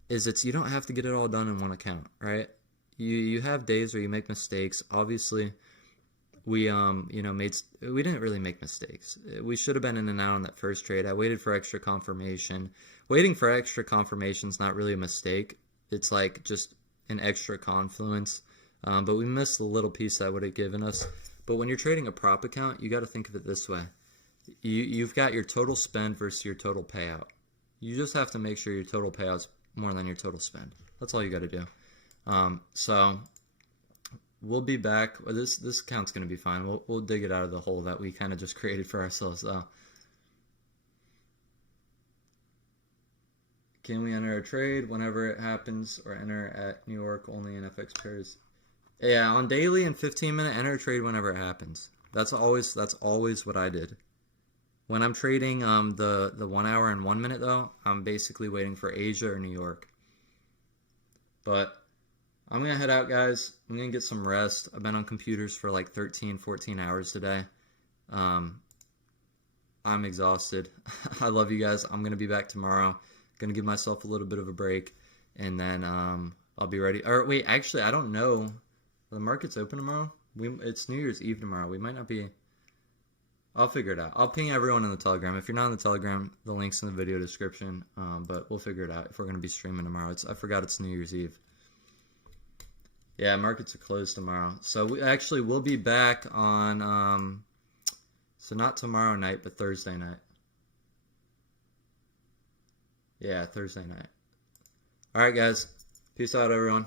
You don't have to get it all done in one account, right? You have days where you make mistakes. Obviously, we didn't really make mistakes. We should have been in and out on that first trade. I waited for extra confirmation. Waiting for extra confirmation is not really a mistake. It's like just an extra confluence. But we missed the little piece that would have given us. But when you're trading a prop account, you got to think of it this way. You've got your total spend versus your total payout. You just have to make sure your total payout's more than your total spend. That's all you got to do. So we'll be back. This account's going to be fine. We'll dig it out of the hole that we kind of just created for ourselves. Can we enter a trade whenever it happens, or enter at New York only in FX pairs? Yeah, on daily and 15-minute, enter a trade whenever it happens. That's always what I did. When I'm trading the 1 hour and 1 minute though, I'm basically waiting for Asia or New York. But I'm gonna head out, guys. I'm gonna get some rest. I've been on computers for like 13, 14 hours today. I'm exhausted. I love you guys. I'm gonna be back tomorrow. Gonna give myself a little bit of a break, and then I'll be ready. Or wait, actually, I don't know. The market's open tomorrow. It's New Year's Eve tomorrow. We might not be. I'll figure it out. I'll ping everyone in the Telegram. If you're not in the Telegram, the link's in the video description. But we'll figure it out if we're gonna be streaming tomorrow. I forgot it's New Year's Eve. Yeah, markets are closed tomorrow. So we'll be back on. So not tomorrow night, but Thursday night. Yeah, Thursday night. All right, guys. Peace out, everyone.